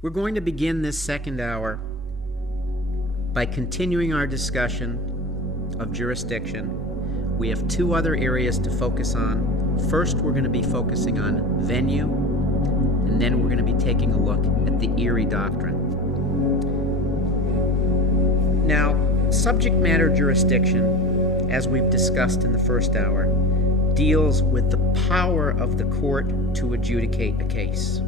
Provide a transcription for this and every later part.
We're going to begin this second hour by continuing our discussion of jurisdiction. We have two other areas to focus on. First, we're going to be focusing on venue, and then we're going to be taking a look at the Erie Doctrine. Now, subject matter jurisdiction, as we've discussed in the first hour, deals with the power of the court to adjudicate a case.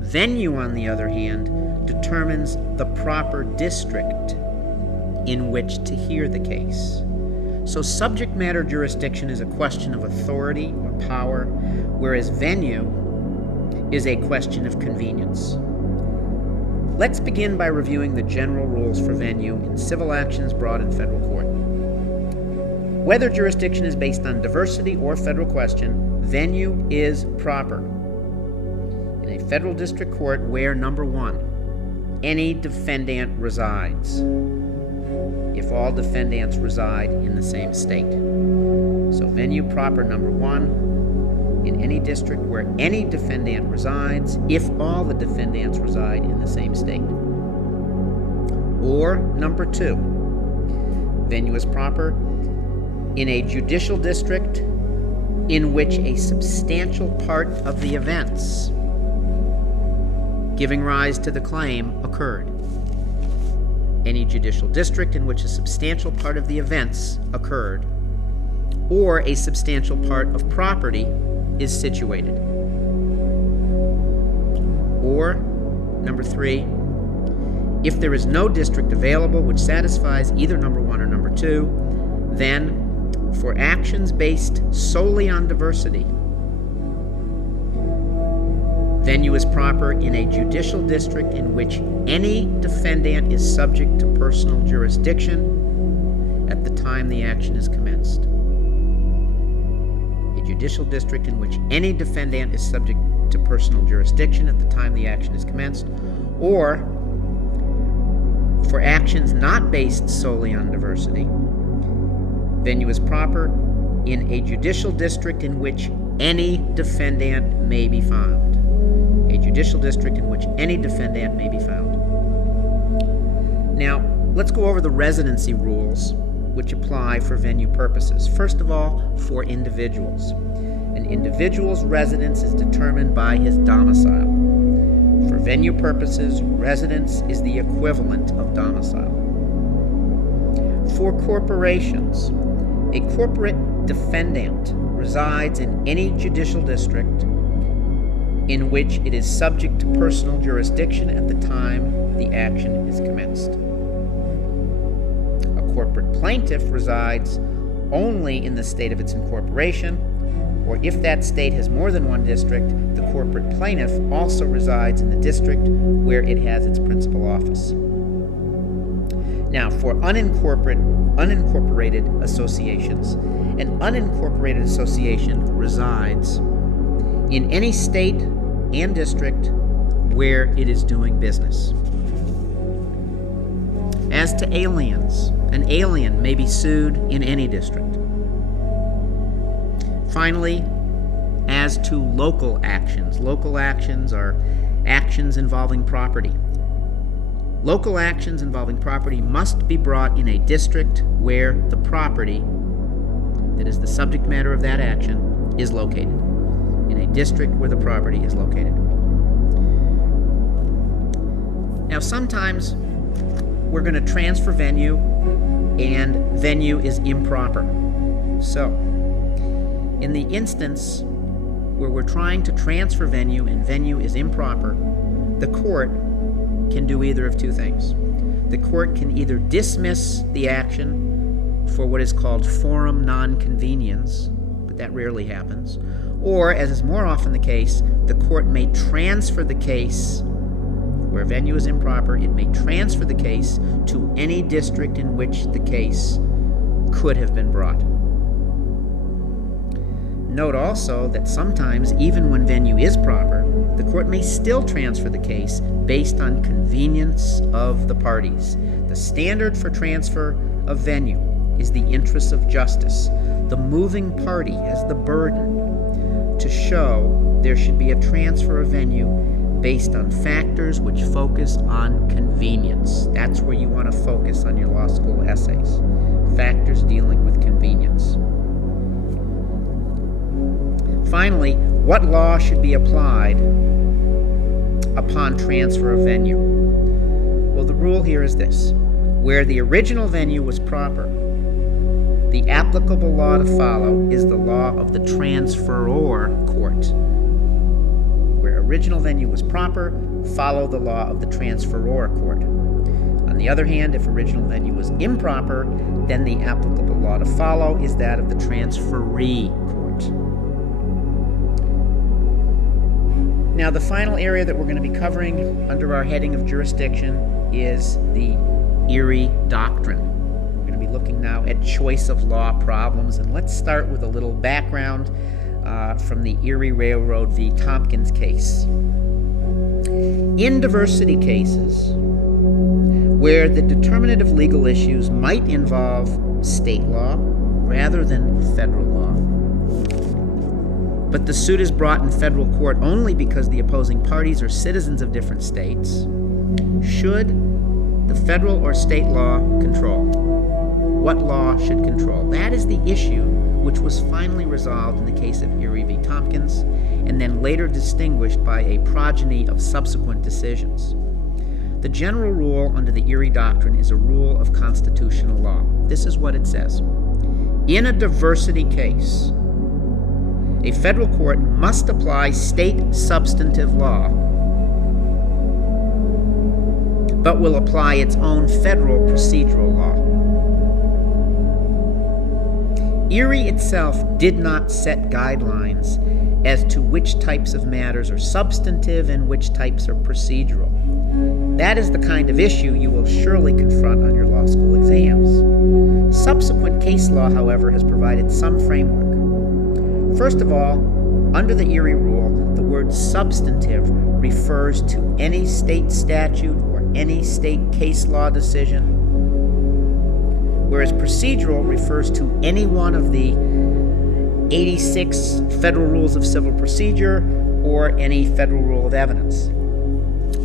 Venue, on the other hand, determines the proper district in which to hear the case. So subject matter jurisdiction is a question of authority or power, whereas venue is a question of convenience. Let's begin by reviewing the general rules for venue in civil actions brought in federal court. Whether jurisdiction is based on diversity or federal question, venue is proper in a federal district court where, number one, any defendant resides, if all defendants reside in the same state. So venue proper, number one, in any district where any defendant resides, if all the defendants reside in the same state. Or, number two, venue is proper in a judicial district in which a substantial part of the events giving rise to the claim occurred. Any judicial district in which a substantial part of the events occurred, or a substantial part of property is situated. Or, number three, if there is no district available which satisfies either number one or number two, then for actions based solely on diversity, venue is proper in a judicial district in which any defendant is subject to personal jurisdiction at the time the action is commenced. A judicial district in which any defendant is subject to personal jurisdiction at the time the action is commenced, or for actions not based solely on diversity, venue is proper in a judicial district in which any defendant may be found. A judicial district in which any defendant may be found. Now, let's go over the residency rules which apply for venue purposes. First of all, for individuals. An individual's residence is determined by his domicile. For venue purposes, residence is the equivalent of domicile. For corporations, a corporate defendant resides in any judicial district in which it is subject to personal jurisdiction at the time the action is commenced. A corporate plaintiff resides only in the state of its incorporation, or if that state has more than one district, the corporate plaintiff also resides in the district where it has its principal office. Now, for unincorporated associations, an unincorporated association resides in any state and district where it is doing business. As to aliens, an alien may be sued in any district. Finally, as to local actions are actions involving property. Local actions involving property must be brought in a district where the property, that is the subject matter of that action, is located. In a district where the property is located. Now, sometimes we're going to transfer venue, and venue is improper. So, in the instance where we're trying to transfer venue and venue is improper, the court can do either of two things. The court can either dismiss the action for what is called forum non-conveniens, but that rarely happens, or, as is more often the case, the court may transfer the case, where venue is improper, it may transfer the case to any district in which the case could have been brought. Note also that sometimes, even when venue is proper, the court may still transfer the case based on convenience of the parties. The standard for transfer of venue is the interests of justice. The moving party has the burden to show there should be a transfer of venue based on factors which focus on convenience. That's where you want to focus on your law school essays. Factors dealing with convenience. Finally, what law should be applied upon transfer of venue? Well, the rule here is this. Where the original venue was proper, the applicable law to follow is the law of the transferor court. Where original venue was proper, follow the law of the transferor court. On the other hand, if original venue was improper, then the applicable law to follow is that of the transferee court. Now, the final area that we're going to be covering under our heading of jurisdiction is the Erie Doctrine. We're going to be looking now at choice of law problems, and let's start with a little background from the Erie Railroad v. Tompkins case. In diversity cases, where the determinative legal issues might involve state law rather than federal law, but the suit is brought in federal court only because the opposing parties are citizens of different states, should the federal or state law control? What law should control? That is the issue which was finally resolved in the case of Erie v. Tompkins, and then later distinguished by a progeny of subsequent decisions. The general rule under the Erie Doctrine is a rule of constitutional law. This is what it says. In a diversity case, a federal court must apply state substantive law, but will apply its own federal procedural law. Erie itself did not set guidelines as to which types of matters are substantive and which types are procedural. That is the kind of issue you will surely confront on your law school exams. Subsequent case law, however, has provided some framework. First of all, under the Erie rule, the word substantive refers to any state statute or any state case law decision, whereas procedural refers to any one of the 86 federal rules of civil procedure or any federal rule of evidence.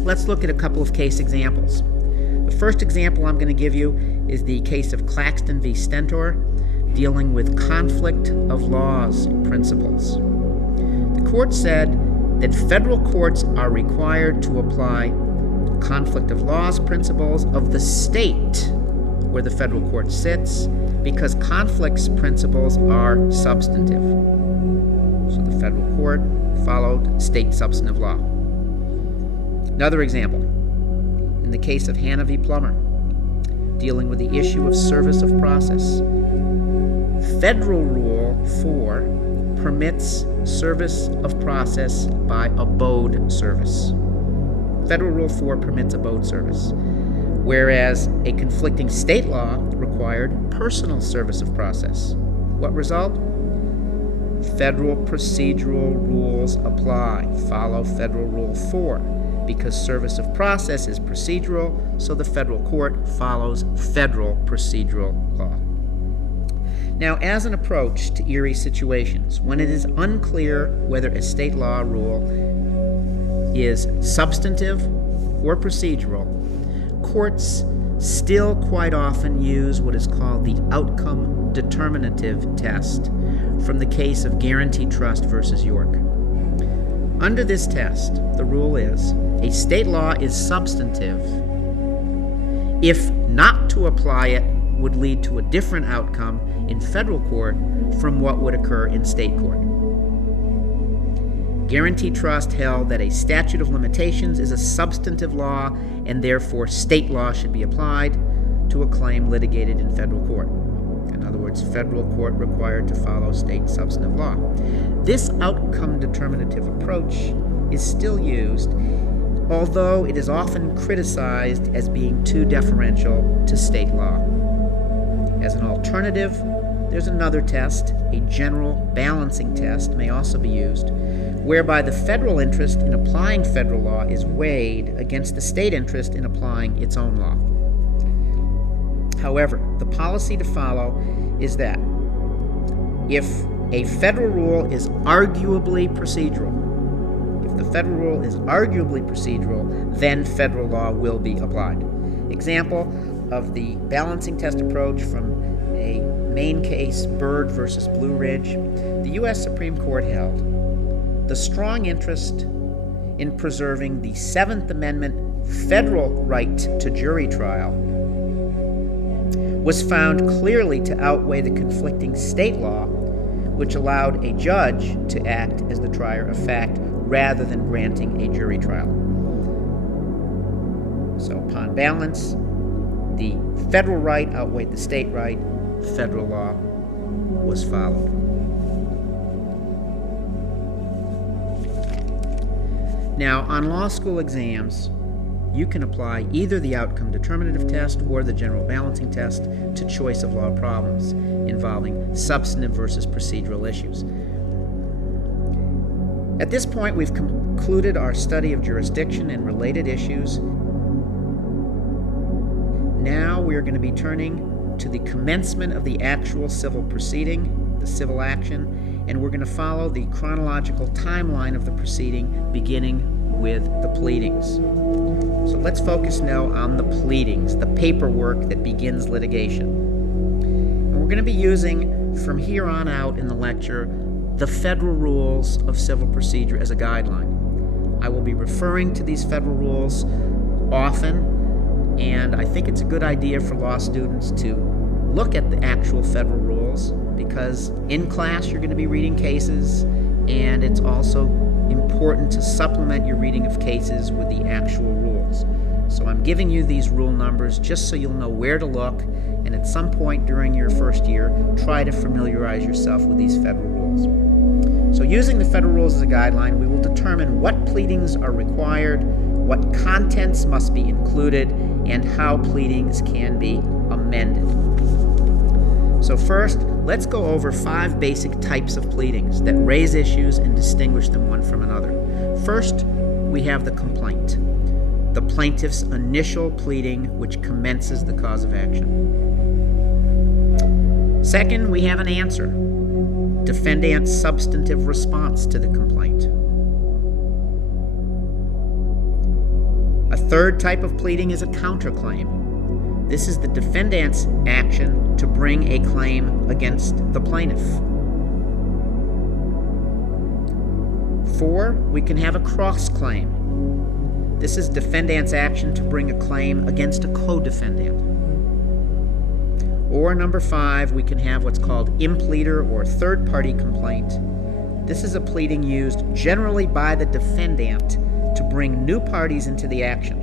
Let's look at a couple of case examples. The first example I'm going to give you is the case of Claxton v. Stentor, dealing with conflict of laws principles. The court said that federal courts are required to apply conflict of laws principles of the state where the federal court sits, because conflicts principles are substantive. So the federal court followed state substantive law. Another example, in the case of Hannah v. Plummer, dealing with the issue of service of process. Federal Rule 4 permits service of process by abode service. Federal Rule 4 permits abode service, whereas a conflicting state law required personal service of process. What result? Federal procedural rules apply. Follow Federal Rule 4. Because service of process is procedural, so the federal court follows federal procedural law. Now, as an approach to Erie situations, when it is unclear whether a state law rule is substantive or procedural, courts still quite often use what is called the outcome determinative test from the case of Guarantee Trust versus York. Under this test, the rule is a state law is substantive if not to apply it would lead to a different outcome in federal court from what would occur in state court. Guarantee Trust held that a statute of limitations is a substantive law and therefore state law should be applied to a claim litigated in federal court. In other words, federal court required to follow state substantive law. This outcome determinative approach is still used, although it is often criticized as being too deferential to state law. As an alternative, there's another test, a general balancing test may also be used, whereby the federal interest in applying federal law is weighed against the state interest in applying its own law. However, the policy to follow is that if a federal rule is arguably procedural, if the federal rule is arguably procedural, then federal law will be applied. Example of the balancing test approach from a Maine case, Byrd versus Blue Ridge. The U.S. Supreme Court held the strong interest in preserving the Seventh Amendment federal right to jury trial was found clearly to outweigh the conflicting state law, which allowed a judge to act as the trier of fact rather than granting a jury trial. So upon balance, the federal right outweighed the state right, federal law was followed. Now, on law school exams, you can apply either the outcome determinative test or the general balancing test to choice of law problems involving substantive versus procedural issues. At this point, we've concluded our study of jurisdiction and related issues. Now we're going to be turning to the commencement of the actual civil proceeding, the civil action, and we're going to follow the chronological timeline of the proceeding, beginning with the pleadings. So let's focus now on the pleadings, the paperwork that begins litigation. And we're going to be using, from here on out in the lecture, the federal rules of civil procedure as a guideline. I will be referring to these federal rules often, and I think it's a good idea for law students to look at the actual federal rules, because in class you're going to be reading cases, and it's also important to supplement your reading of cases with the actual rules. So I'm giving you these rule numbers just so you'll know where to look, and at some point during your first year, try to familiarize yourself with these federal rules. So using the federal rules as a guideline, we will determine what pleadings are required, what contents must be included, and how pleadings can be amended. So first, let's go over 5 basic types of pleadings that raise issues and distinguish them one from another. First, we have the complaint, the plaintiff's initial pleading which commences the cause of action. Second, we have an answer, defendant's substantive response to the complaint. A third type of pleading is a counterclaim. This is the defendant's action to bring a claim against the plaintiff. 4, we can have a cross-claim. This is defendant's action to bring a claim against a co-defendant. Or number 5, we can have what's called impleader or third-party complaint. This is a pleading used generally by the defendant to bring new parties into the action.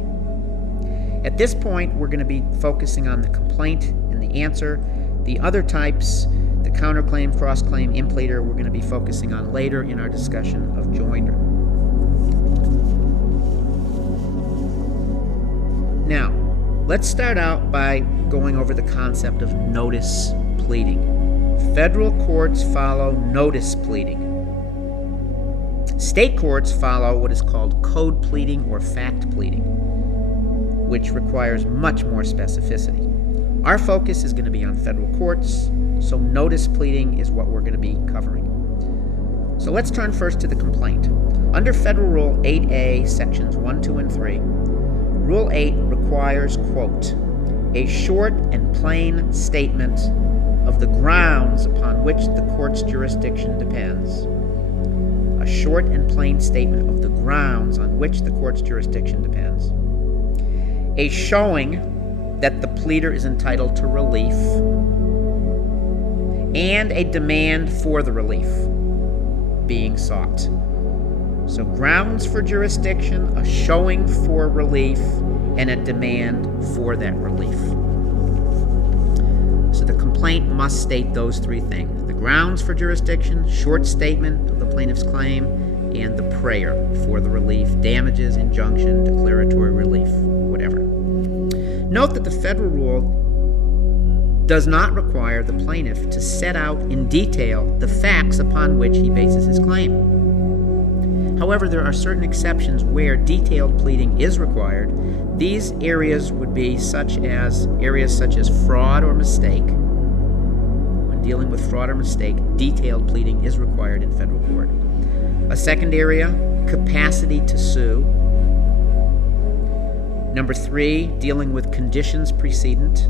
At this point, we're going to be focusing on the complaint and the answer. The other types, the counterclaim, cross-claim, impleader, we're going to be focusing on later in our discussion of joinder. Now, let's start out by going over the concept of notice pleading. Federal courts follow notice pleading. State courts follow what is called code pleading or fact pleading, which requires much more specificity. Our focus is going to be on federal courts, so notice pleading is what we're going to be covering. So let's turn first to the complaint. Under Federal Rule 8A, Sections 1, 2, and 3, Rule 8 requires, quote, a short and plain statement of the grounds upon which the court's jurisdiction depends. A short and plain statement of the grounds on which the court's jurisdiction depends. A showing that the pleader is entitled to relief, and a demand for the relief being sought. So grounds for jurisdiction, a showing for relief, and a demand for that relief. So the complaint must state those 3 things: the grounds for jurisdiction, short statement of the plaintiff's claim, and the prayer for the relief, damages, injunction, declaratory relief, whatever. Note that the federal rule does not require the plaintiff to set out in detail the facts upon which he bases his claim. However, there are certain exceptions where detailed pleading is required. These areas would be areas such as fraud or mistake. When dealing with fraud or mistake, detailed pleading is required in federal court. A second area capacity to sue. Number 3, dealing with conditions precedent.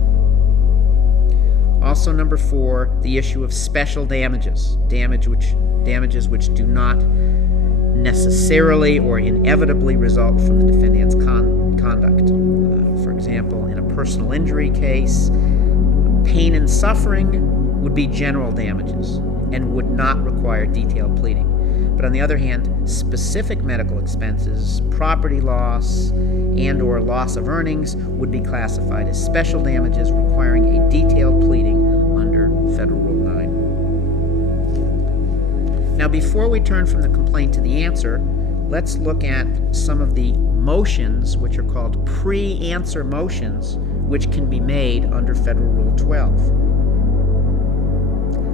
Also, number 4, the issue of special damages, damages which do not necessarily or inevitably result from the defendant's conduct. For example, in a personal injury case, pain and suffering would be general damages and would not require detailed pleading. But on the other hand, specific medical expenses, property loss, and or loss of earnings would be classified as special damages requiring a detailed pleading under Federal Rule 9. Now, before we turn from the complaint to the answer, let's look at some of the motions, which are called pre-answer motions, which can be made under Federal Rule 12.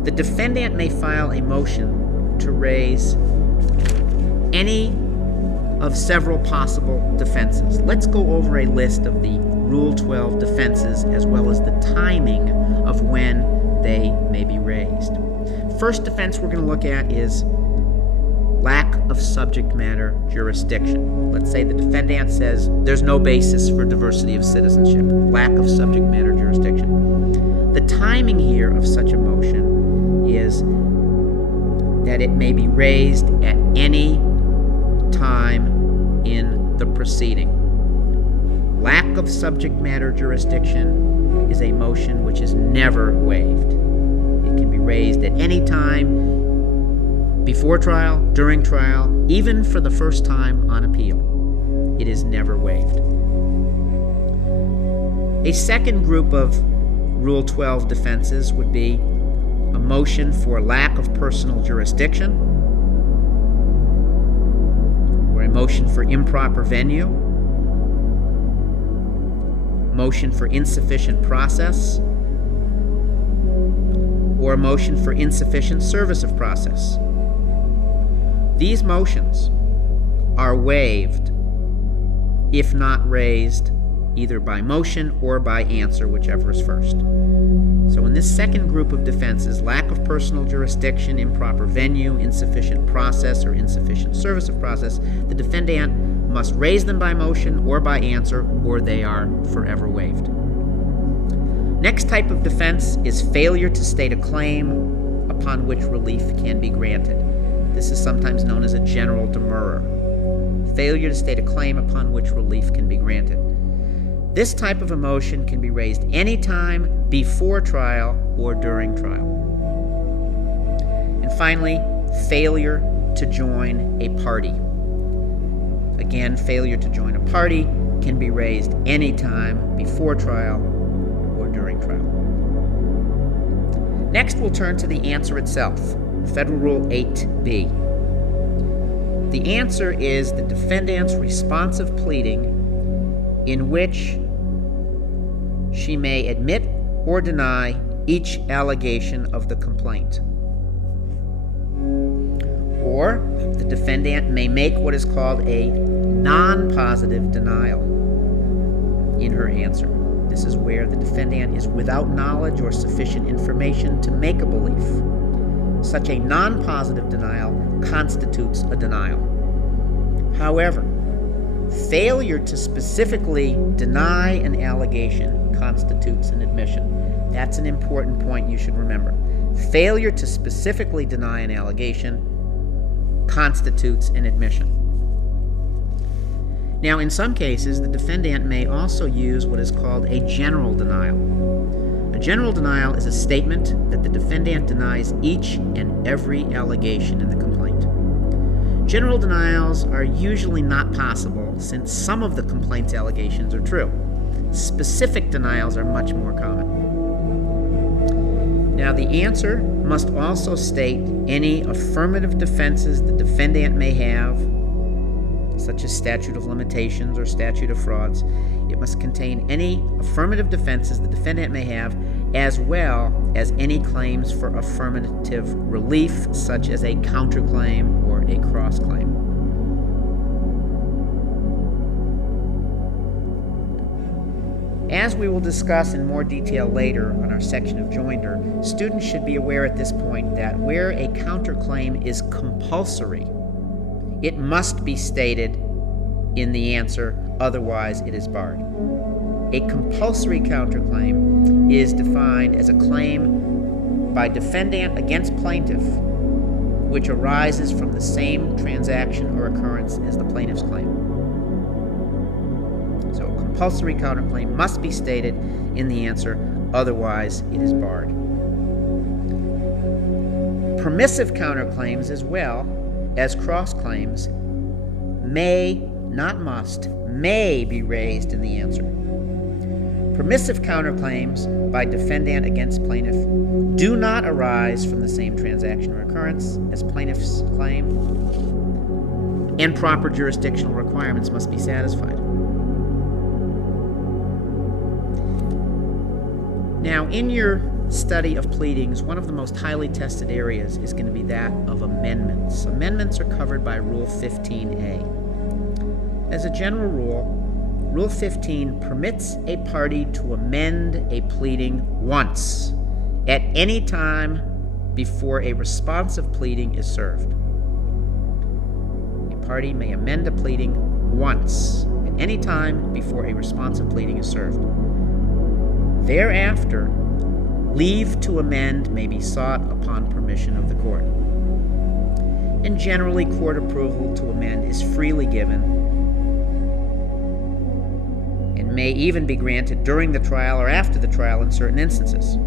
The defendant may file a motion to raise any of several possible defenses. Let's go over a list of the Rule 12 defenses as well as the timing of when they may be raised. First defense we're going to look at is lack of subject matter jurisdiction. Let's say the defendant says there's no basis for diversity of citizenship, lack of subject matter jurisdiction. The timing here of such a motion is that it may be raised at any time in the proceeding. Lack of subject matter jurisdiction is a motion which is never waived. It can be raised at any time before trial, during trial, even for the first time on appeal. It is never waived. A second group of Rule 12 defenses would be a motion for lack of personal jurisdiction, or a motion for improper venue, motion for insufficient process, or a motion for insufficient service of process. These motions are waived if not raised either by motion or by answer, whichever is first. So in this second group of defenses, lack of personal jurisdiction, improper venue, insufficient process, or insufficient service of process, the defendant must raise them by motion or by answer, or they are forever waived. Next type of defense is failure to state a claim upon which relief can be granted. This is sometimes known as a general demurrer. Failure to state a claim upon which relief can be granted. This type of a motion can be raised anytime before trial or during trial. And finally, failure to join a party. Again, failure to join a party can be raised anytime before trial or during trial. Next, we'll turn to the answer itself, Federal Rule 8b. The answer is the defendant's responsive pleading in which she may admit or deny each allegation of the complaint. Or the defendant may make what is called a non-positive denial in her answer. This is where the defendant is without knowledge or sufficient information to make a belief. Such a non-positive denial constitutes a denial. However, failure to specifically deny an allegation constitutes an admission. That's an important point you should remember. Failure to specifically deny an allegation constitutes an admission. Now, in some cases, the defendant may also use what is called a general denial. A general denial is a statement that the defendant denies each and every allegation in the complaint. General denials are usually not possible since some of the complaint's allegations are true. Specific denials are much more common. Now, the answer must also state any affirmative defenses the defendant may have, such as statute of limitations or statute of frauds. It must contain any affirmative defenses the defendant may have, as well as any claims for affirmative relief, such as a counterclaim or a cross-claim. As we will discuss in more detail later on our section of joinder, students should be aware at this point that where a counterclaim is compulsory, It must be stated in the answer, otherwise it is barred. A compulsory counterclaim is defined as a claim by defendant against plaintiff which arises from the same transaction or occurrence as the plaintiff's claim. So a compulsory counterclaim must be stated in the answer, otherwise it is barred. Permissive counterclaims, as well as cross-claims, may, not must, may be raised in the answer. Permissive counterclaims by defendant against plaintiff do not arise from the same transaction or occurrence as plaintiff's claim, and proper jurisdictional requirements must be satisfied. Now, in your study of pleadings, one of the most highly tested areas is going to be that of amendments. Amendments are covered by Rule 15a. As a general rule, Rule 15 permits a party to amend a pleading once, at any time before a responsive pleading is served. A party may amend a pleading once, at any time before a responsive pleading is served. Thereafter, leave to amend may be sought upon permission of the court. And generally, court approval to amend is freely given and may even be granted during the trial or after the trial in certain instances.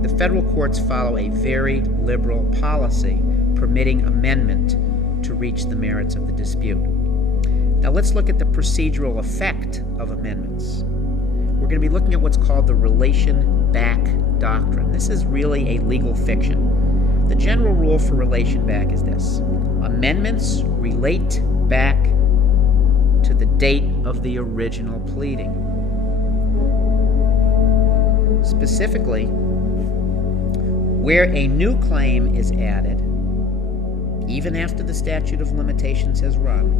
The federal courts follow a very liberal policy permitting amendment to reach the merits of the dispute. Now let's look at the procedural effect of amendments. We're going to be looking at what's called the relation back doctrine. This is really a legal fiction. The general rule for relation back is this: amendments relate back to the date of the original pleading. Specifically, where a new claim is added, even after the statute of limitations has run,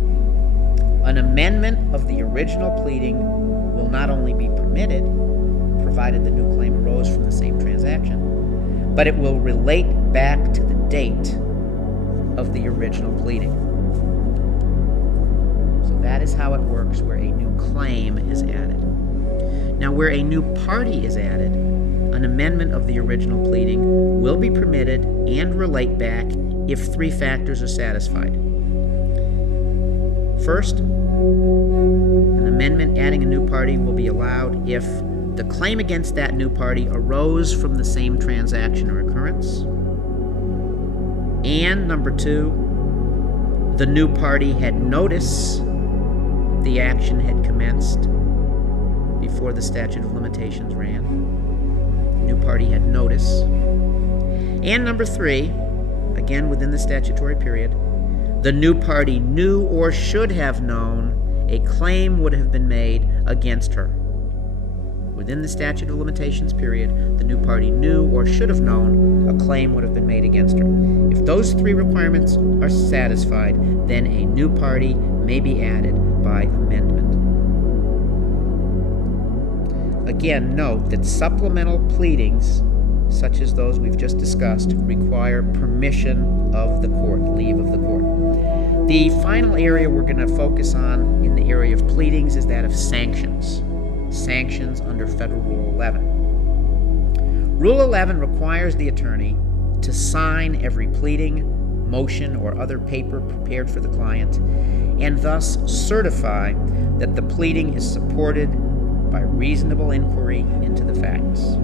an amendment of the original pleading will not only be permitted, provided the new claim arose from the same transaction, but it will relate back to the date of the original pleading. So that is how it works where a new claim is added. Now, where a new party is added, an amendment of the original pleading will be permitted and relate back if three factors are satisfied. First, an amendment adding a new party will be allowed if the claim against that new party arose from the same transaction or occurrence, and number two, the new party had notice the action had commenced before the statute of limitations ran. The new party had notice. And number three, again within the statutory period, the new party knew or should have known a claim would have been made against her. Within the statute of limitations period, the new party knew or should have known a claim would have been made against her. If those three requirements are satisfied, then a new party may be added by amendment. Again, note that supplemental pleadings, such as those we've just discussed, require permission of the court, leave of the court. The final area we're going to focus on in the area of pleadings is that of sanctions. Sanctions under Federal Rule 11. Rule 11 requires the attorney to sign every pleading, motion, or other paper prepared for the client, and thus certify that the pleading is supported by reasonable inquiry into the facts,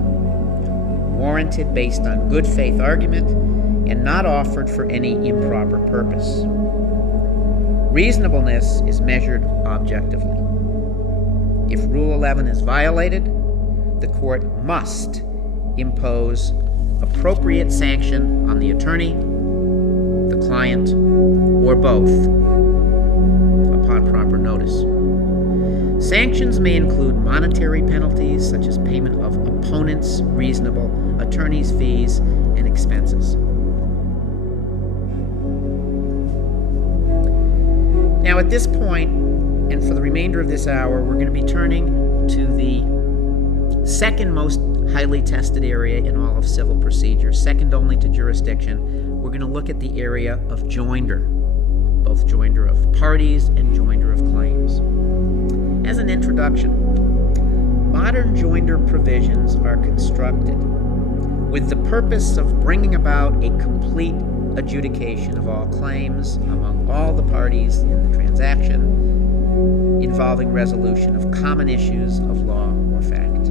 warranted based on good faith argument, and not offered for any improper purpose. Reasonableness is measured objectively. If Rule 11 is violated, the court must impose appropriate sanction on the attorney, the client, or both upon proper notice. Sanctions may include monetary penalties such as payment of opponents' reasonable attorney's fees and expenses. Now at this point, and for the remainder of this hour, we're going to be turning to the second most highly tested area in all of civil procedure, second only to jurisdiction. We're going to look at the area of joinder, both both joinder of parties and joinder of claims. As an introduction, modern joinder provisions are constructed with the purpose of bringing about a complete adjudication of all claims among all the parties in the transaction, involving resolution of common issues of law or fact.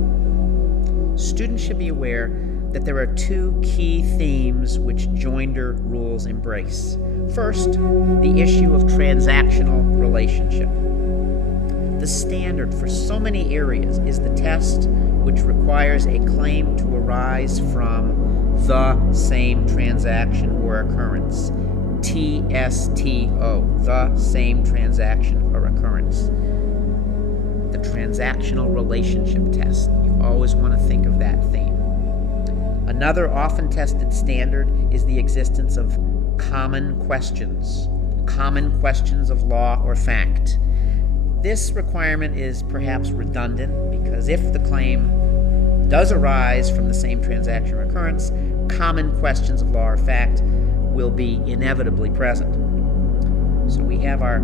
Students should be aware that there are two key themes which joinder rules embrace. First, the issue of transactional relationship. The standard for so many areas is the test which requires a claim to arise from the same transaction or occurrence. TSTO, the same transaction or occurrence. The transactional relationship test. You always want to think of that theme. Another often tested standard is the existence of common questions of law or fact. This requirement is perhaps redundant because if the claim does arise from the same transaction or occurrence, common questions of law or fact will be inevitably present. So we have our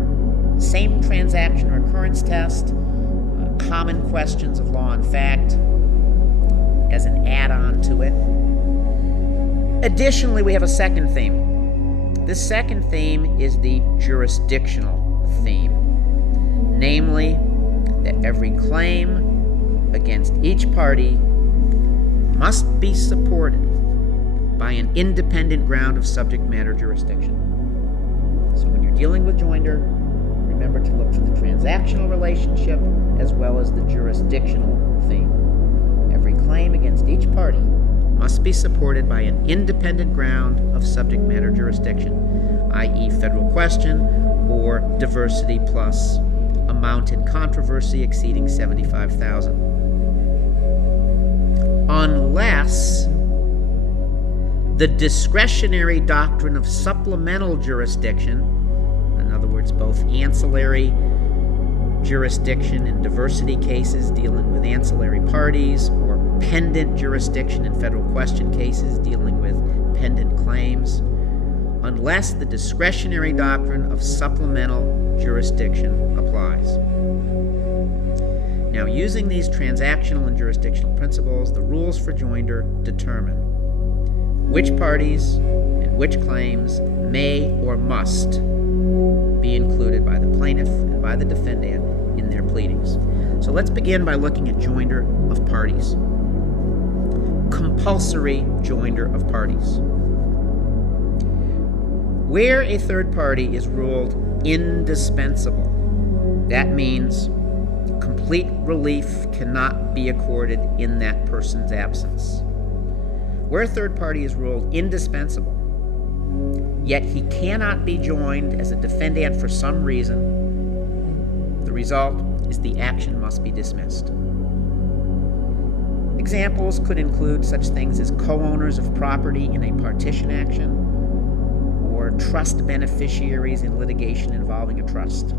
same transaction or occurrence test, common questions of law and fact as an add-on to it. Additionally, we have a second theme. This second theme is the jurisdictional theme, namely that every claim against each party must be supported by an independent ground of subject matter jurisdiction. So when you're dealing with joinder, remember to look for the transactional relationship as well as the jurisdictional theme. Every claim against each party must be supported by an independent ground of subject matter jurisdiction, i.e. federal question or diversity plus amount in controversy exceeding $75,000. Unless the discretionary doctrine of supplemental jurisdiction, in other words, both ancillary jurisdiction in diversity cases dealing with ancillary parties, or pendant jurisdiction in federal question cases dealing with pendant claims, unless the discretionary doctrine of supplemental jurisdiction applies. Now, using these transactional and jurisdictional principles, the rules for joinder determine which parties and which claims may or must be included by the plaintiff and by the defendant in their pleadings. So let's begin by looking at joinder of parties. Compulsory joinder of parties. Where a third party is ruled indispensable, that means complete relief cannot be accorded in that person's absence. Where a third party is ruled indispensable, yet he cannot be joined as a defendant for some reason, the result is the action must be dismissed. Examples could include such things as co-owners of property in a partition action or trust beneficiaries in litigation involving a trust.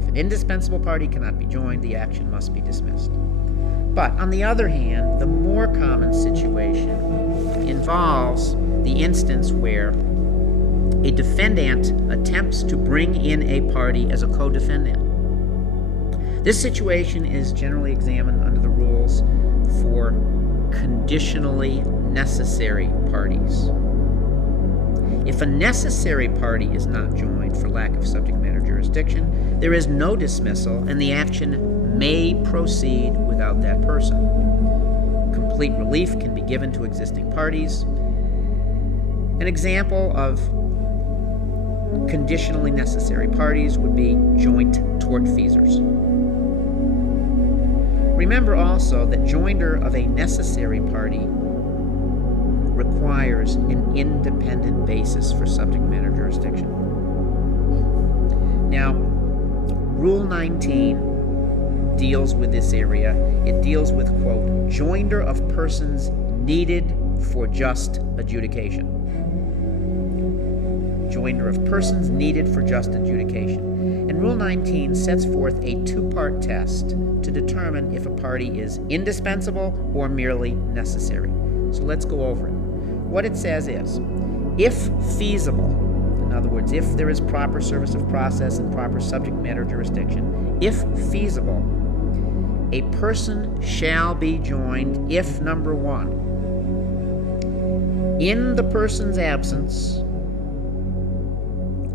If an indispensable party cannot be joined, the action must be dismissed. But on the other hand, the more common situation involves the instance where a defendant attempts to bring in a party as a co-defendant. This situation is generally examined under the rules for conditionally necessary parties. If a necessary party is not joined for lack of subject matter jurisdiction, there is no dismissal and the action may proceed without that person. Complete relief can be given to existing parties. An example of conditionally necessary parties would be joint tortfeasors. Remember also that joinder of a necessary party requires an independent basis for subject matter jurisdiction. Now, Rule 19 deals with this area. It deals with, quote, joinder of persons needed for just adjudication. Joinder of persons needed for just adjudication. And Rule 19 sets forth a two-part test to determine if a party is indispensable or merely necessary. So let's go over it. What it says is, if feasible, In other words, if there is proper service of process and proper subject matter jurisdiction, if feasible, a person shall be joined if, number one, in the person's absence,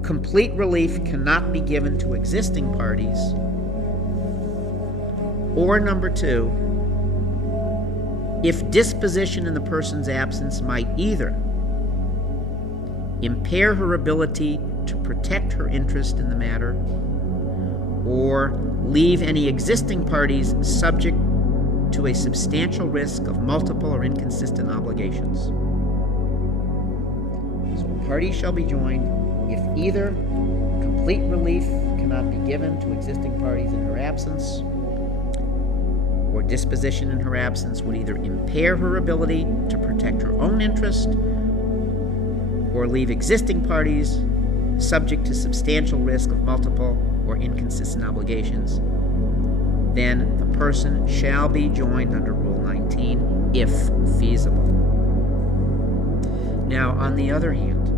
complete relief cannot be given to existing parties, or number two, if disposition in the person's absence might either impair her ability to protect her interest in the matter, or leave any existing parties subject to a substantial risk of multiple or inconsistent obligations. So a party shall be joined if either complete relief cannot be given to existing parties in her absence, or disposition in her absence would either impair her ability to protect her own interest or leave existing parties subject to substantial risk of multiple or inconsistent obligations, then the person shall be joined under Rule 19 if feasible. Now, on the other hand,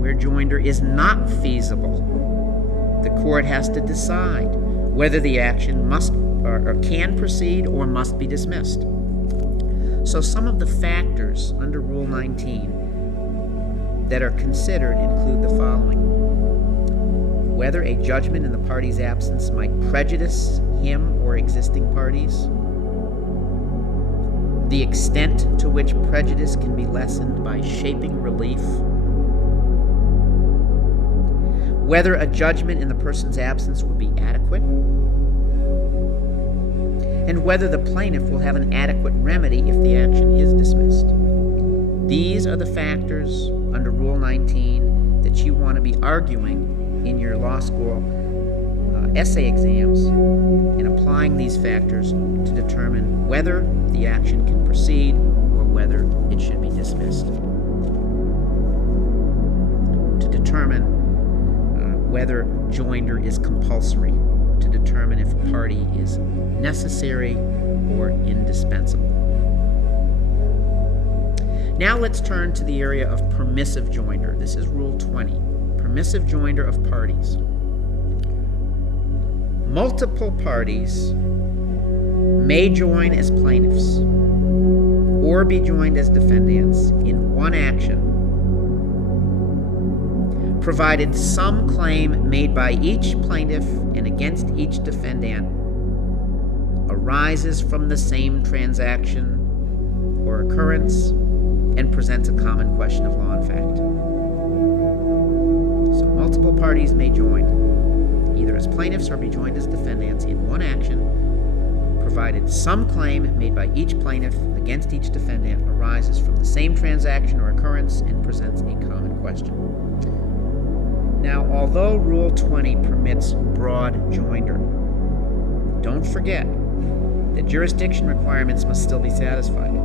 where joinder is not feasible, the court has to decide whether the action must or can proceed or must be dismissed. So some of the factors under Rule 19 that are considered include the following: whether a judgment in the party's absence might prejudice him or existing parties, the extent to which prejudice can be lessened by shaping relief, whether a judgment in the person's absence would be adequate, and whether the plaintiff will have an adequate remedy if the action is dismissed. These are the factors under Rule 19 that you want to be arguing in your law school essay exams and applying these factors to determine whether the action can proceed or whether it should be dismissed. To determine whether joinder is compulsory, to determine if a party is necessary or indispensable. Now let's turn to the area of permissive joinder. This is Rule 20, permissive joinder of parties. Multiple parties may join as plaintiffs or be joined as defendants in one action, provided some claim made by each plaintiff and against each defendant arises from the same transaction or occurrence and presents a common question of law and fact. So multiple parties may join either as plaintiffs or be joined as defendants in one action, provided some claim made by each plaintiff against each defendant arises from the same transaction or occurrence and presents a common question. Now, although Rule 20 permits broad joinder, don't forget that jurisdiction requirements must still be satisfied.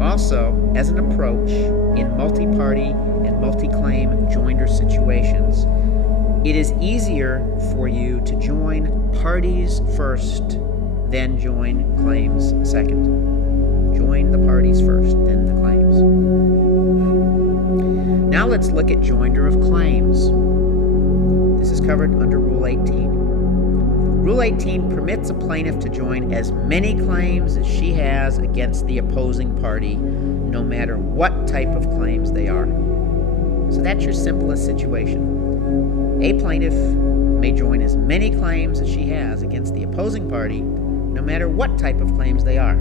Also, as an approach in multi-party and multi-claim joinder situations, it is easier for you to join parties first, then join claims second. Join the parties first, then the claims. Now let's look at joinder of claims. This is covered under Rule 18. Rule 18 permits a plaintiff to join as many claims as she has against the opposing party, no matter what type of claims they are. So that's your simplest situation. A plaintiff may join as many claims as she has against the opposing party, no matter what type of claims they are.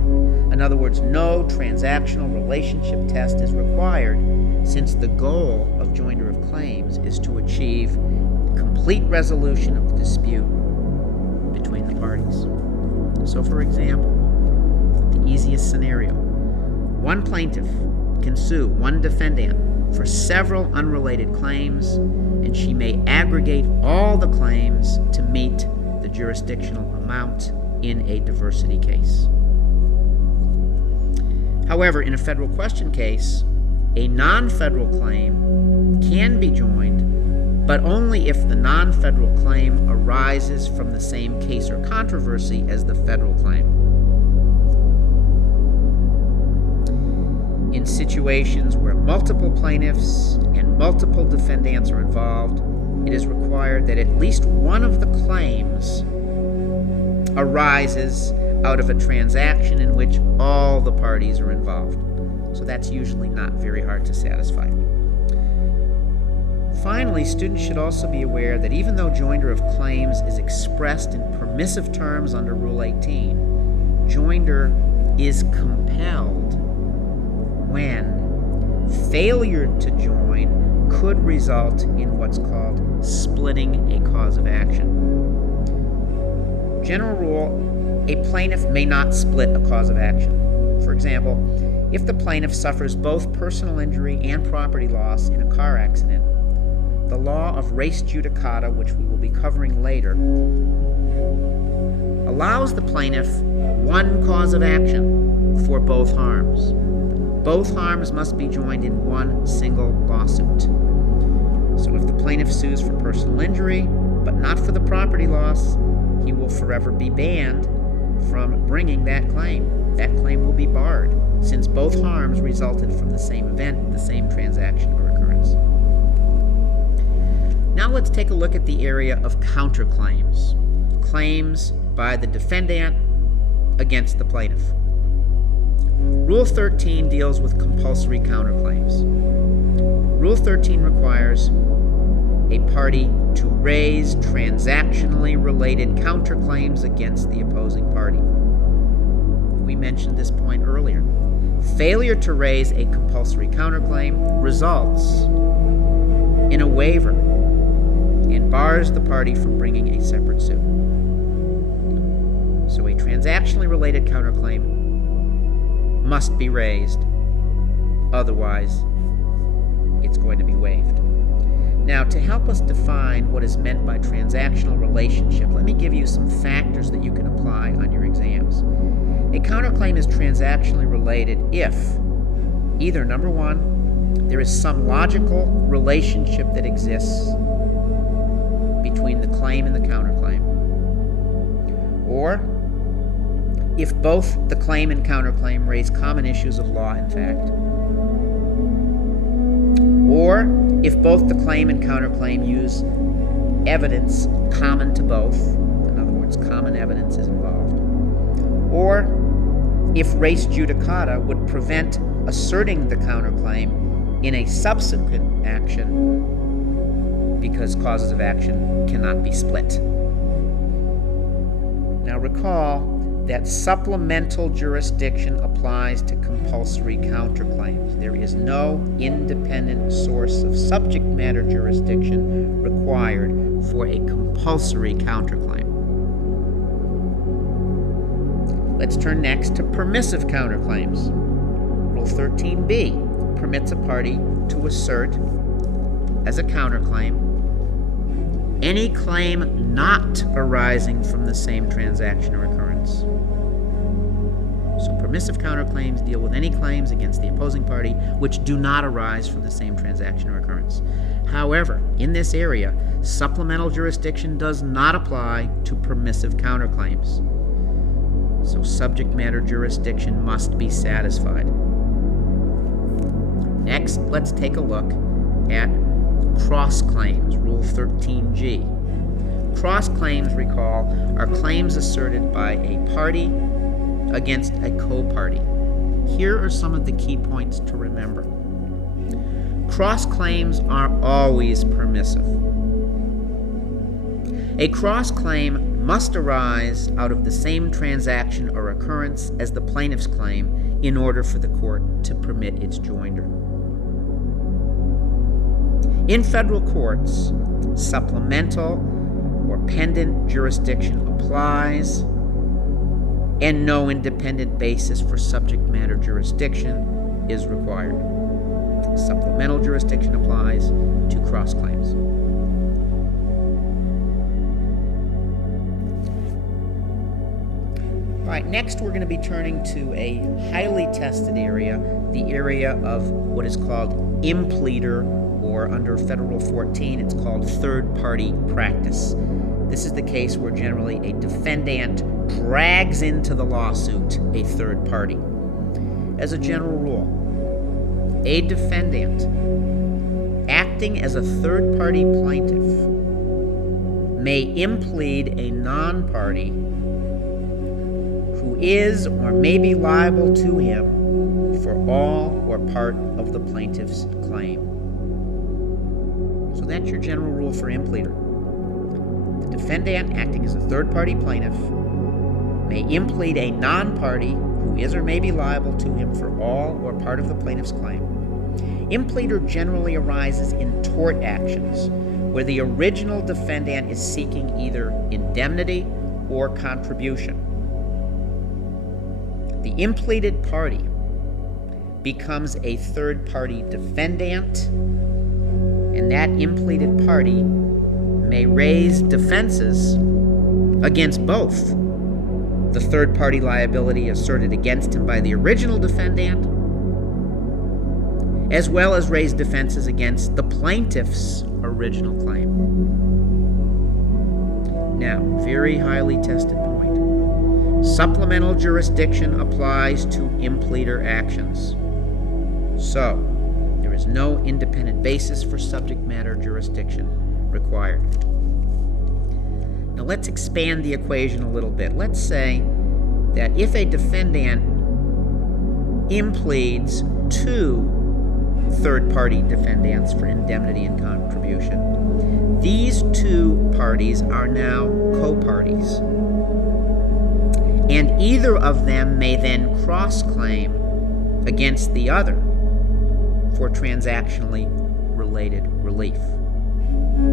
In other words, no transactional relationship test is required, since the goal of joinder of claims is to achieve complete resolution of the dispute between the parties. So, for example, the easiest scenario: one plaintiff can sue one defendant for several unrelated claims, and she may aggregate all the claims to meet the jurisdictional amount in a diversity case. However, in a federal question case, a non-federal claim can be joined, but only if the non-federal claim arises from the same case or controversy as the federal claim. In situations where multiple plaintiffs and multiple defendants are involved, it is required that at least one of the claims arises out of a transaction in which all the parties are involved. So that's usually not very hard to satisfy. Finally, students should also be aware that even though joinder of claims is expressed in permissive terms under Rule 18, joinder is compelled when failure to join could result in what's called splitting a cause of action. General rule, a plaintiff may not split a cause of action. For example, if the plaintiff suffers both personal injury and property loss in a car accident, the law of res judicata, which we will be covering later, allows the plaintiff one cause of action for both harms. Both harms must be joined in one single lawsuit. So if the plaintiff sues for personal injury, but not for the property loss, he will forever be banned from bringing that claim. That claim will be barred, since both harms resulted from the same event, the same transaction or occurrence. Now let's take a look at the area of counterclaims, claims by the defendant against the plaintiff. Rule 13 deals with compulsory counterclaims. Rule 13 requires a party to raise transactionally related counterclaims against the opposing party. We mentioned this point earlier. Failure to raise a compulsory counterclaim results in a waiver and bars the party from bringing a separate suit. So a transactionally related counterclaim must be raised, otherwise it's going to be waived. Now, to help us define what is meant by transactional relationship, let me give you some factors that you can apply on your exams. A counterclaim is transactionally related if either, number one, there is some logical relationship that exists between the claim and the counterclaim, or if both the claim and counterclaim raise common issues of law and fact, or if both the claim and counterclaim use evidence common to both, in other words, common evidence is involved, or if res judicata would prevent asserting the counterclaim in a subsequent action because causes of action cannot be split. Now recall that supplemental jurisdiction applies to compulsory counterclaims. There is no independent source of subject matter jurisdiction required for a compulsory counterclaim. Let's turn next to permissive counterclaims. Rule 13b permits a party to assert as a counterclaim any claim not arising from the same transaction or occurrence. So permissive counterclaims deal with any claims against the opposing party which do not arise from the same transaction or occurrence. However, in this area, supplemental jurisdiction does not apply to permissive counterclaims. So subject matter jurisdiction must be satisfied. Next, let's take a look at cross claims, Rule 13G. Cross claims, recall, are claims asserted by a party against a co-party. Here are some of the key points to remember. Cross claims are always permissive. A cross claim must arise out of the same transaction or occurrence as the plaintiff's claim in order for the court to permit its joinder. In federal courts, supplemental or pendant jurisdiction applies, and no independent basis for subject matter jurisdiction is required. Supplemental jurisdiction applies to cross claims. All right, next we're going to be turning to a highly tested area, the area of what is called impleader, or under Federal 14, it's called third-party practice. This is the case where generally a defendant drags into the lawsuit a third party. As a general rule, a defendant acting as a third-party plaintiff, may implead a non-party who is or may be liable to him for all or part of the plaintiff's claim. So that's your general rule for impleader. The defendant, acting as a third-party plaintiff, may implead a non-party who is or may be liable to him for all or part of the plaintiff's claim. Impleader generally arises in tort actions where the original defendant is seeking either indemnity or contribution. The impleaded party becomes a third-party defendant, and that impleaded party may raise defenses against both the third-party liability asserted against him by the original defendant, as well as raise defenses against the plaintiff's original claim. Now, very highly tested point. Supplemental jurisdiction applies to impleader actions. So, there is no independent basis for subject matter jurisdiction required. Now, let's expand the equation a little bit. Let's say that if a defendant impleads two third-party defendants for indemnity and contribution, these two parties are now co-parties, and either of them may then cross-claim against the other for transactionally related relief.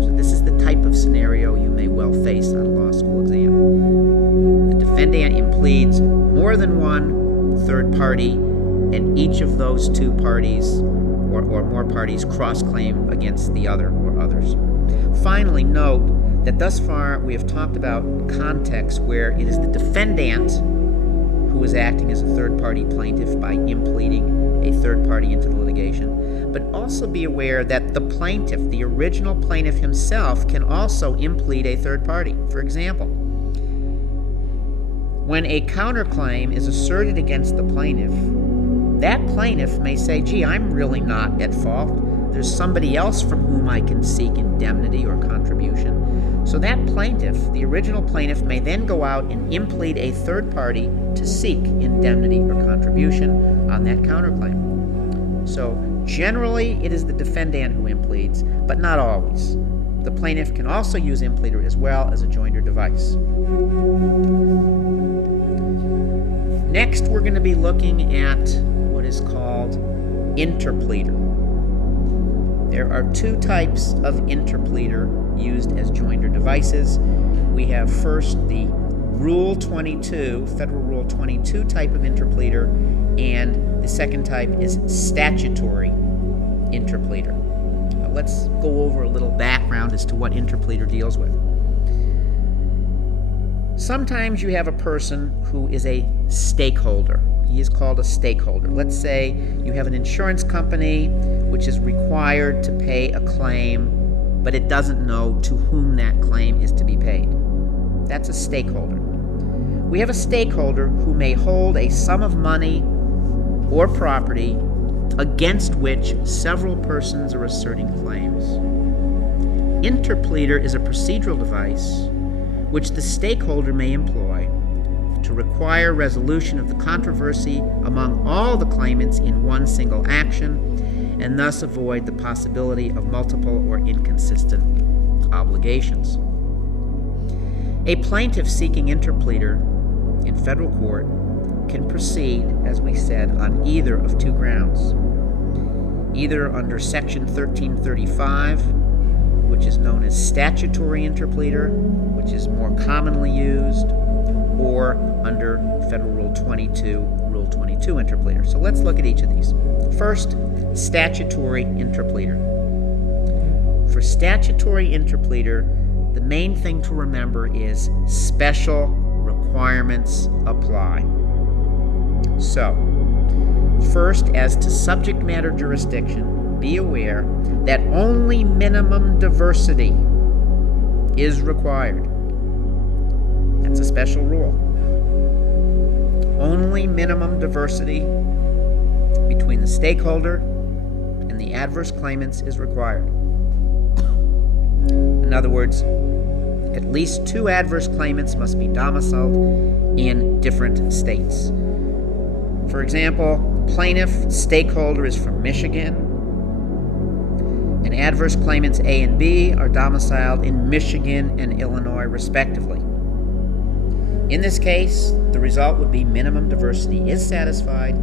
So this is the type of scenario you may well face on a law school exam. The defendant impleads more than one third party, and each of those two parties or more parties cross-claim against the other or others. Finally, note that thus far we have talked about contexts where it is the defendant who is acting as a third-party plaintiff by impleading a third party into the litigation. But also be aware that the plaintiff, the original plaintiff himself, can also implead a third party. For example, when a counterclaim is asserted against the plaintiff, that plaintiff may say, gee, I'm really not at fault. There's somebody else from whom I can seek indemnity or contribution. So that plaintiff, the original plaintiff, may then go out and implead a third party to seek indemnity or contribution on that counterclaim. So generally, it is the defendant who impleads, but not always. The plaintiff can also use impleader as well as a joinder device. Next, we're going to be looking at what is called interpleader. There are two types of interpleader used as joinder devices. We have first the Rule 22, Federal Rule 22 type of interpleader, and the second type is statutory interpleader. Now let's go over a little background as to what interpleader deals with. Sometimes you have a person who is a stakeholder. He is called a stakeholder. Let's say you have an insurance company which is required to pay a claim, but it doesn't know to whom that claim is to be paid. That's a stakeholder. We have a stakeholder who may hold a sum of money or property against which several persons are asserting claims. Interpleader is a procedural device which the stakeholder may employ to require resolution of the controversy among all the claimants in one single action, and thus avoid the possibility of multiple or inconsistent obligations. A plaintiff seeking interpleader in federal court can proceed, as we said, on either of two grounds. Either under Section 1335, which is known as statutory interpleader, which is more commonly used, or under Federal Rule 22, Rule 22 interpleader. So let's look at each of these. First, statutory interpleader. For statutory interpleader, the main thing to remember is special requirements apply. So, first, as to subject matter jurisdiction, be aware that only minimum diversity is required. That's a special rule. Only minimum diversity between the stakeholder and the adverse claimants is required. In other words, at least 2 adverse claimants must be domiciled in different states. For example, plaintiff stakeholder is from Michigan, and adverse claimants A and B are domiciled in Michigan and Illinois, respectively. In this case, the result would be minimum diversity is satisfied,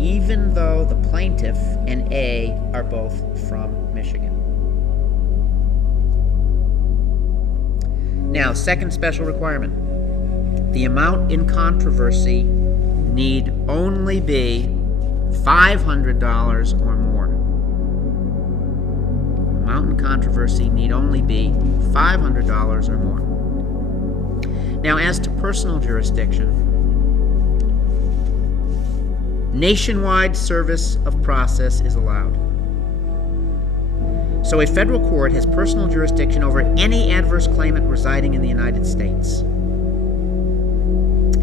even though the plaintiff and A are both from Michigan. Now, second special requirement. The amount in controversy need only be $500 or more. Amount in controversy need only be $500 or more. Now, as to personal jurisdiction, nationwide service of process is allowed. So a federal court has personal jurisdiction over any adverse claimant residing in the United States.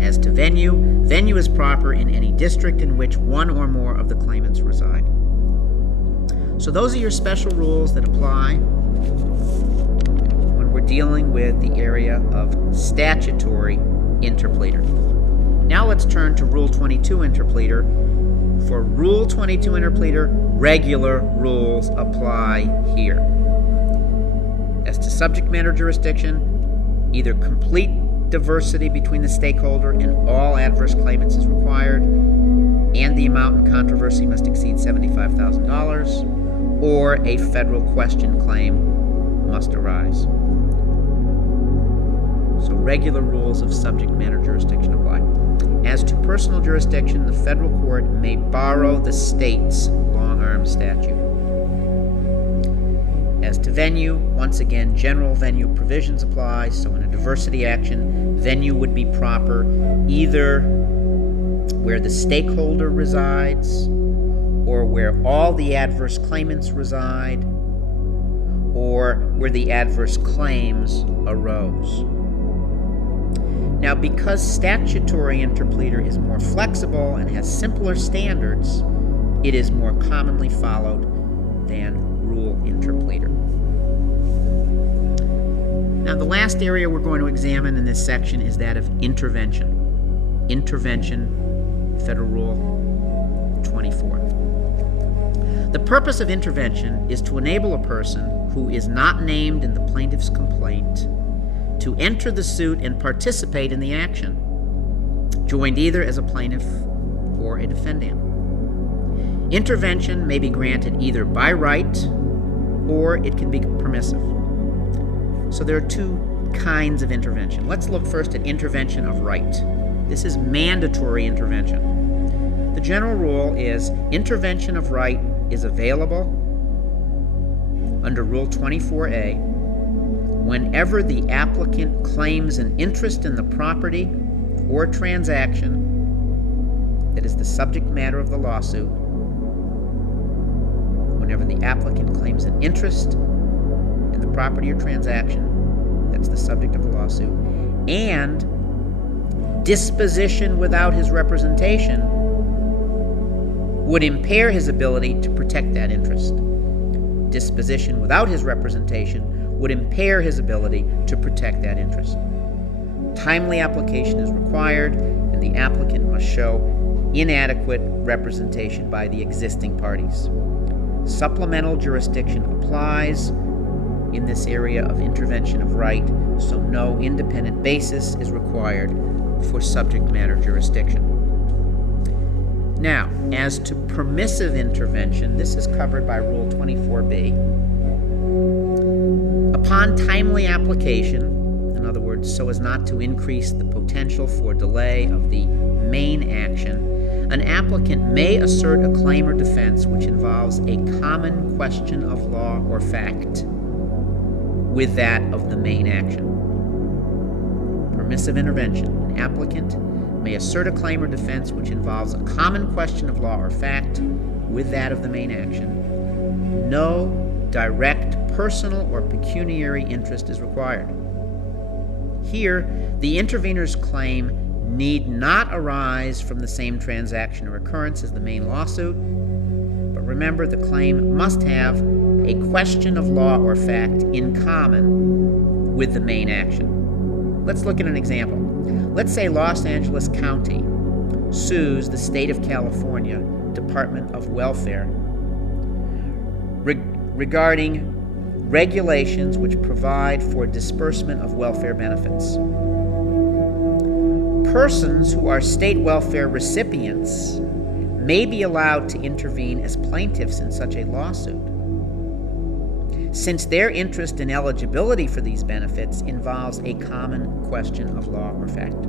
As to venue, venue is proper in any district in which one or more of the claimants reside. So those are your special rules that apply when we're dealing with the area of statutory interpleader. Now let's turn to Rule 22 interpleader. For Rule 22 interpleader, regular rules apply here. As to subject matter jurisdiction, either complete diversity between the stakeholder and all adverse claimants is required, and the amount in controversy must exceed $75,000, or a federal question claim must arise. So regular rules of subject matter jurisdiction apply. As to personal jurisdiction, the federal court may borrow the state's long-arm statute. As to venue, once again, general venue provisions apply. So in a diversity action, venue would be proper either where the stakeholder resides, or where all the adverse claimants reside, or where the adverse claims arose. Now, because statutory interpleader is more flexible and has simpler standards, it is more commonly followed than rule interpleader. Now, the last area we're going to examine in this section is that of intervention. Intervention, Federal Rule 24. The purpose of intervention is to enable a person who is not named in the plaintiff's complaint to enter the suit and participate in the action, joined either as a plaintiff or a defendant. Intervention may be granted either by right or it can be permissive. So there are 2 kinds of intervention. Let's look first at intervention of right. This is mandatory intervention. The general rule is intervention of right is available under Rule 24A whenever the applicant claims an interest in the property or transaction that is the subject matter of the lawsuit, whenever the applicant claims an interest in the property or transaction that's the subject of the lawsuit, and disposition without his representation would impair his ability to protect that interest. Disposition without his representation would impair his ability to protect that interest. Timely application is required, and the applicant must show inadequate representation by the existing parties. Supplemental jurisdiction applies in this area of intervention of right, so no independent basis is required for subject matter jurisdiction. Now, as to permissive intervention, this is covered by Rule 24B. Upon timely application, in other words, so as not to increase the potential for delay of the main action, an applicant may assert a claim or defense which involves a common question of law or fact with that of the main action. Permissive intervention. An applicant may assert a claim or defense which involves a common question of law or fact with that of the main action. No direct personal or pecuniary interest is required. Here, the intervener's claim need not arise from the same transaction or occurrence as the main lawsuit, but remember, the claim must have a question of law or fact in common with the main action. Let's look at an example. Let's say Los Angeles County sues the state of California Department of Welfare regarding regulations which provide for disbursement of welfare benefits. Persons who are state welfare recipients may be allowed to intervene as plaintiffs in such a lawsuit, since their interest and eligibility for these benefits involves a common question of law or fact.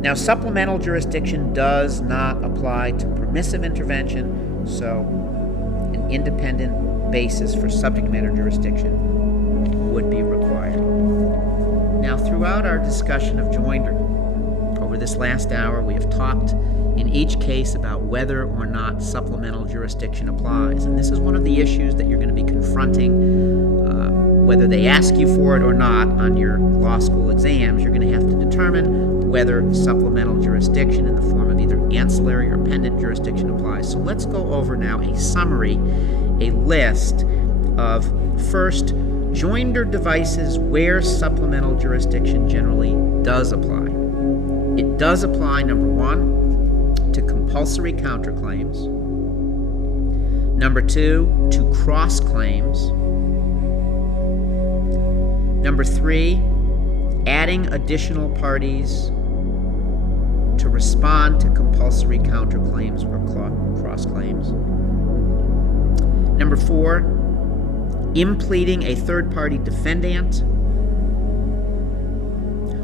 Now, supplemental jurisdiction does not apply to permissive intervention, so an independent basis for subject matter jurisdiction would be required. Now, throughout our discussion of joinder, over this last hour, we have talked in each case about whether or not supplemental jurisdiction applies. And this is one of the issues that you're going to be confronting, whether they ask you for it or not on your law school exams. You're going to have to determine whether supplemental jurisdiction in the form of either ancillary or pendant jurisdiction applies. So let's go over now a summary, a list of, first, joinder devices where supplemental jurisdiction generally does apply. It does apply, number one, to compulsory counterclaims. Number two, to cross claims. Number three, adding additional parties to respond to compulsory counterclaims or cross claims. Number four, impleading a third-party defendant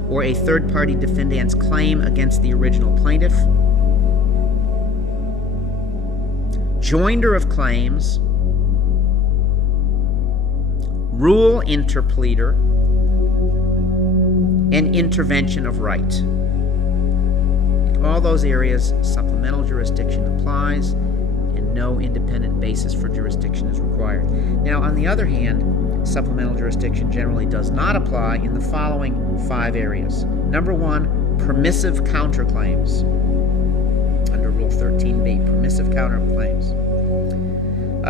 or a third-party defendant's claim against the original plaintiff. Joinder of claims, rule interpleader, and intervention of right. In all those areas, supplemental jurisdiction applies, and no independent basis for jurisdiction is required. Now, on the other hand, supplemental jurisdiction generally does not apply in the following 5 areas. Number one, permissive counterclaims. Under Rule 13b, permissive counterclaims.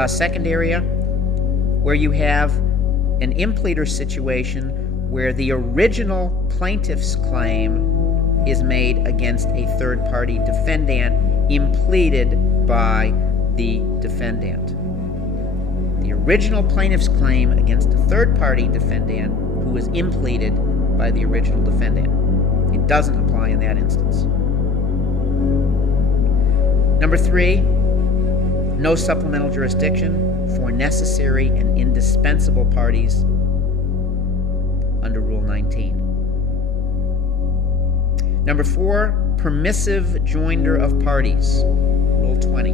Second area, where you have an impleader situation where the original plaintiff's claim is made against a third-party defendant impleaded by the defendant. The original plaintiff's claim against a third-party defendant who was impleaded by the original defendant. It doesn't apply in that instance. Number 3, no supplemental jurisdiction for necessary and indispensable parties under Rule 19. Number 4, permissive joinder of parties, Rule 20.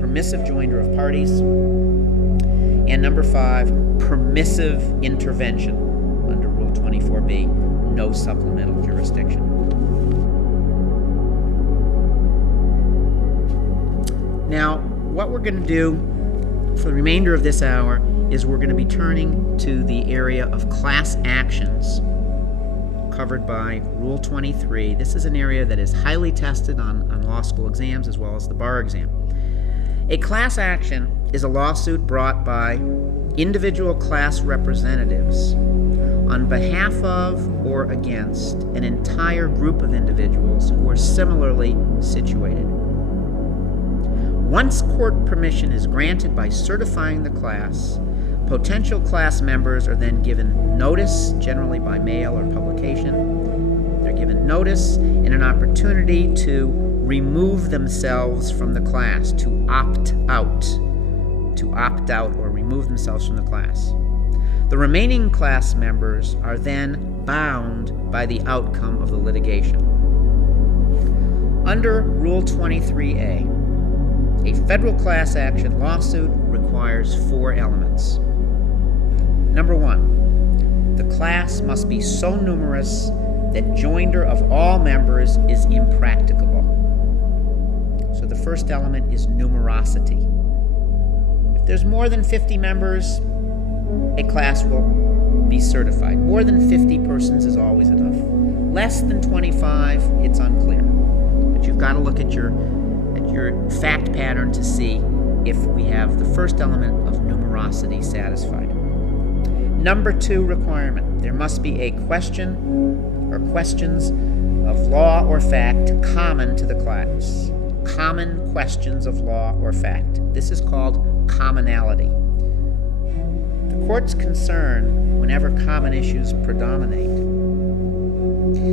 Permissive joinder of parties. And number 5, permissive intervention under Rule 24b, no supplemental jurisdiction. Now, what we're going to do for the remainder of this hour is we're going to be turning to the area of class actions covered by Rule 23. This is an area that is highly tested on law school exams as well as the bar exam. A class action is a lawsuit brought by individual class representatives on behalf of or against an entire group of individuals who are similarly situated. Once court permission is granted by certifying the class, potential class members are then given notice, generally by mail or publication. They're given notice and an opportunity to remove themselves from the class, to opt out or remove themselves from the class. The remaining class members are then bound by the outcome of the litigation. Under Rule 23A, a federal class action lawsuit requires 4 elements. Number 1, the class must be so numerous that joinder of all members is impracticable. So the first element is numerosity. If there's more than 50 members, a class will be certified. More than 50 persons is always enough. Less than 25, it's unclear. But you've got to look at your your fact pattern to see if we have the first element of numerosity satisfied. Number 2 requirement, there must be a question or questions of law or fact common to the class. Common questions of law or fact. This is called commonality. The court's concern, whenever common issues predominate,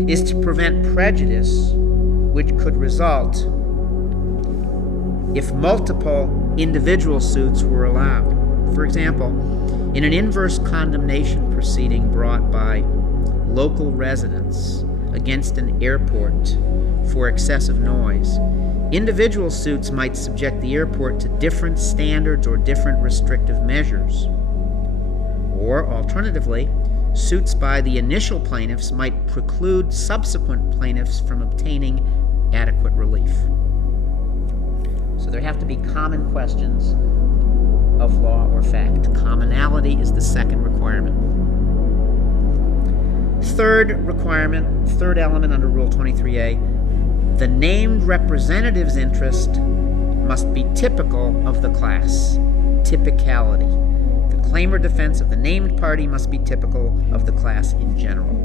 is to prevent prejudice which could result if multiple individual suits were allowed. For example, in an inverse condemnation proceeding brought by local residents against an airport for excessive noise, individual suits might subject the airport to different standards or different restrictive measures. Or, alternatively, suits by the initial plaintiffs might preclude subsequent plaintiffs from obtaining adequate relief. So there have to be common questions of law or fact. Commonality is the second requirement. Third requirement, third element under Rule 23A, the named representative's interest must be typical of the class. Typicality. The claim or defense of the named party must be typical of the class in general.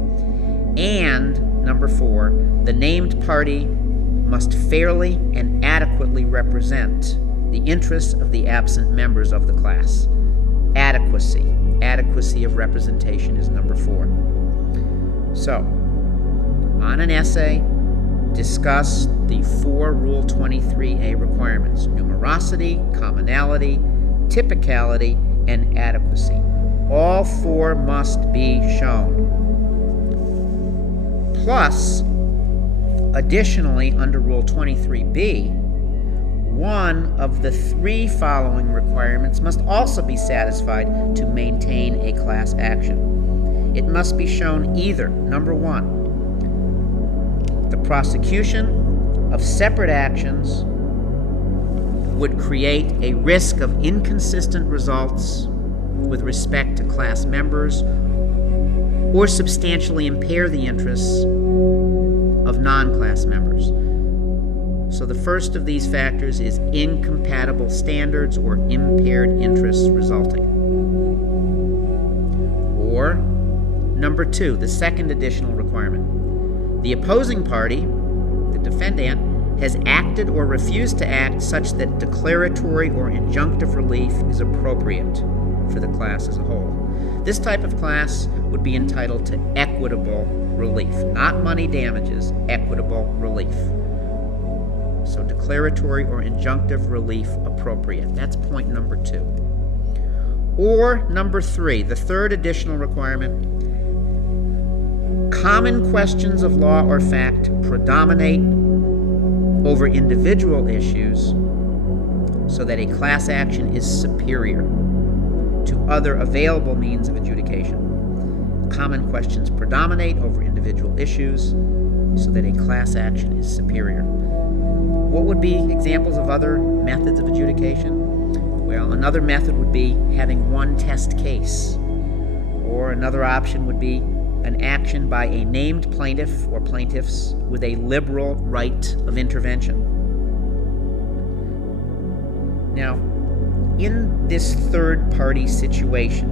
And, number 4, the named party must fairly and adequately represent the interests of the absent members of the class. Adequacy. Adequacy of representation is number 4. So, on an essay, discuss the 4 Rule 23A requirements: numerosity, commonality, typicality, and adequacy. All 4 must be shown. Plus, additionally, under Rule 23B, one of the 3 following requirements must also be satisfied to maintain a class action. It must be shown either, number 1, the prosecution of separate actions would create a risk of inconsistent results with respect to class members or substantially impair the interests of non-class members. So the first of these factors is incompatible standards or impaired interests resulting. Or, number 2, the second additional requirement. The opposing party, the defendant, has acted or refused to act such that declaratory or injunctive relief is appropriate for the class as a whole. This type of class would be entitled to equitable relief, not money damages, equitable relief. So declaratory or injunctive relief appropriate. That's point number 2. Or number 3, the third additional requirement. Common questions of law or fact predominate over individual issues so that a class action is superior to other available means of adjudication. Common questions predominate over individual issues so that a class action is superior. What would be examples of other methods of adjudication? Well, another method would be having one test case. Or another option would be an action by a named plaintiff or plaintiffs with a liberal right of intervention. Now, in this third-party situation,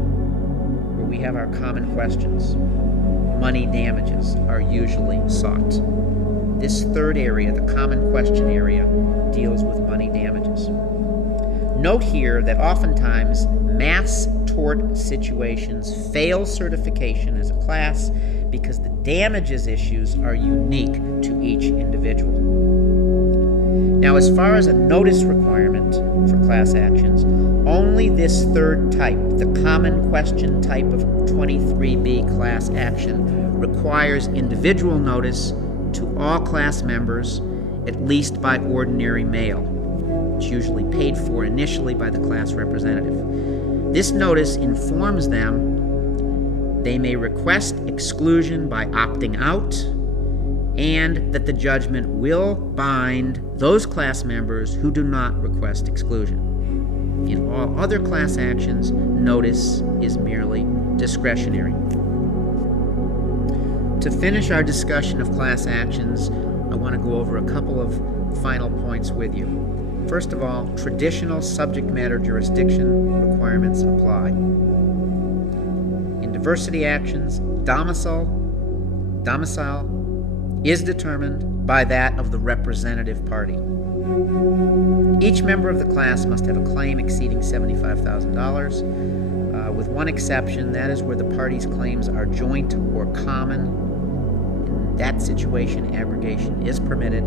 where we have our common questions, money damages are usually sought. This third area, the common question area, deals with money damages. Note here that oftentimes mass tort situations fail certification as a class because the damages issues are unique to each individual. Now, as far as a notice requirement for class actions, only this third type, the common question type of 23B class action, requires individual notice to all class members, at least by ordinary mail. It's usually paid for initially by the class representative. This notice informs them they may request exclusion by opting out, and that the judgment will bind those class members who do not request exclusion. In all other class actions, notice is merely discretionary. To finish our discussion of class actions, I want to go over a couple of final points with you. First of all, traditional subject matter jurisdiction requirements apply. In diversity actions, domicile is determined by that of the representative party. Each member of the class must have a claim exceeding $75,000, with one exception. That is where the parties' claims are joint or common. In that situation, aggregation is permitted.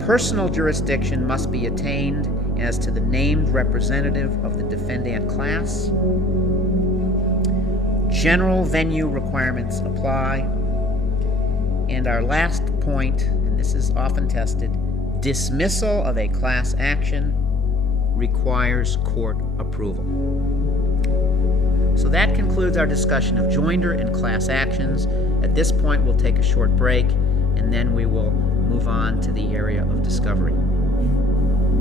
Personal jurisdiction must be attained as to the named representative of the defendant class. General venue requirements apply. And our last point, and this is often tested, dismissal of a class action requires court approval. So that concludes our discussion of joinder and class actions. At this point, we'll take a short break, and then we will move on to the area of discovery.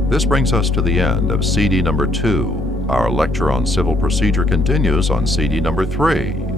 This brings us to the end of CD number 2. Our lecture on civil procedure continues on CD number 3.